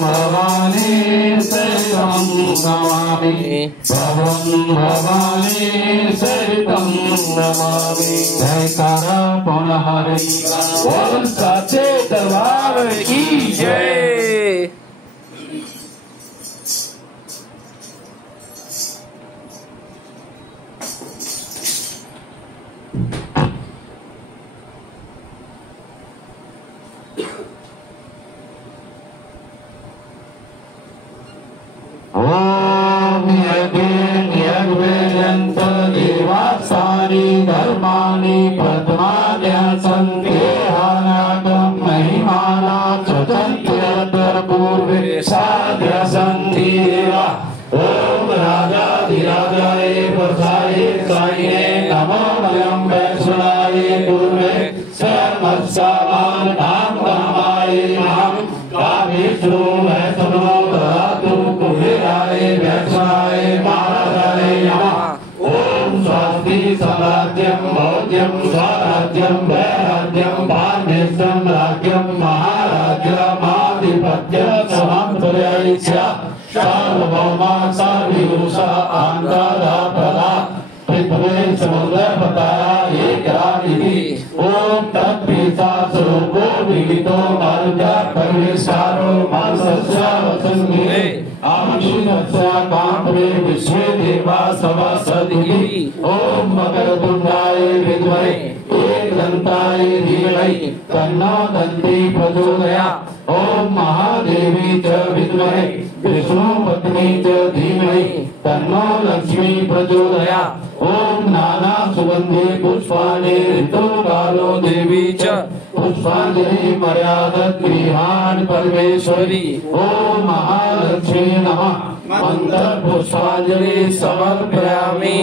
भवानी भवानी सरितं नमामि। जयकारा पौन हरि बोल साचे दरबार की जय। ओम यज्ञ देवासानि धर्माणि प्रथमाद्यासन्तेहानागं महिमाना चतन्त्यपूर्वे साध्यासन्ति देवा। ओम राजाधिराजाय प्रसाये सायिने नमो वयं वैष्णवाय पूर्वे सर्वस्यामान नाम कामाय नाम कामेषु वैष्णव ददातु कुबेराय वैष्णवाय महाराजाय नमः। ओम स्वस्ति साम्राज्यं भौज्यं स्वराज्यं वैराज्यं पारमेश्वरं राज्यं महाराज्यमाधिपत्यं समंतरयिष्या सार्वभौमा सर्वभूषा आंतरा प्रदा पृथ्वी समुद्र पतारा एक राजि। ओम तत्पिशाचरूपो विदितो मारुत्या परमेश्वरो मानसस्य वसन्ति आमनिस्य कांतवे विश्वे देवा सवासदिः। ओम मकरतुण्डाय विद्महे एकदन्ताय धीमहि तन्नो दन्ती प्रचोदयात्। ओम महादेवी च विद्महे विष्णुपत्नी च धीमहि तन्नो लक्ष्मी प्रचोदयात्। ओम नाना सुगंधि पुष्पाणि ऋतुकालो देवी च पुष्पांजलि मर्यादत् गृहाणि परमेश्वरी। ओम महालक्ष्मी नमः मंत्र पुष्पांजलि समर्पयामि।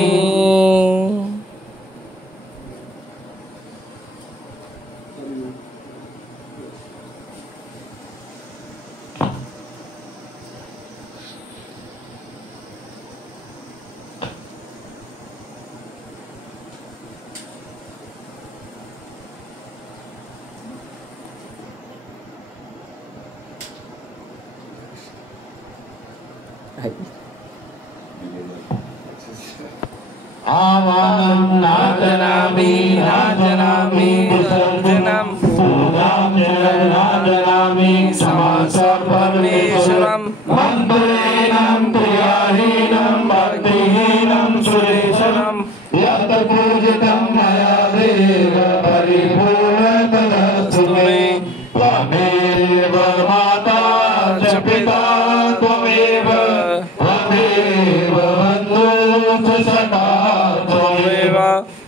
आवाहनं नाचनामि नाचनामि विसर्जनं पूजां नाचनामि समास परमेश्वरं मन्त्रेणं क्रियाहीनं भक्तिहीनं सुरेशनं यत् पूजितं मया देव परिपूर्णतदस्तु मे। त्वमेव माता च पिता त्वमेव त्वमेव बन्धुः सखा त्वमेव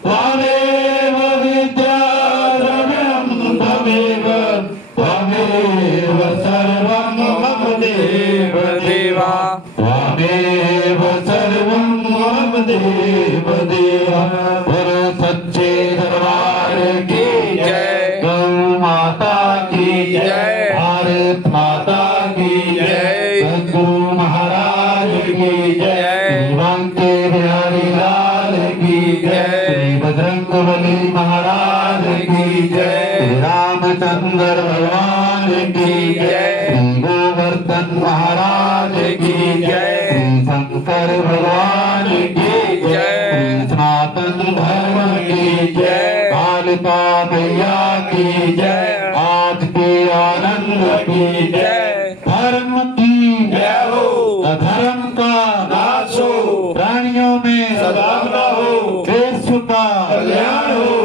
त्वमेव विद्या द्रव्यं त्वमेव त्वमेव सर्वं मम देव देवा त्वमेव सर्वं मम देव देवा। गुरु सच्चे दरबार की जय। गौ माता की जय। भारत माता की जय। सद्गुरु महाराज की जय। के बिहारी लाल की जय। बजरंगबली महाराज की जय। रामचंद्र भगवान की जय। गोवर्धन महाराज की जय। शंकर भगवान की जय। सनातन धर्म की जय। कालिका मैया की जय। आज के आनंद की जय। धर्म की जय हो। अधर्म का नाश हो। प्राणियों में सद्भावना हो। विश्व का कल्याण हो।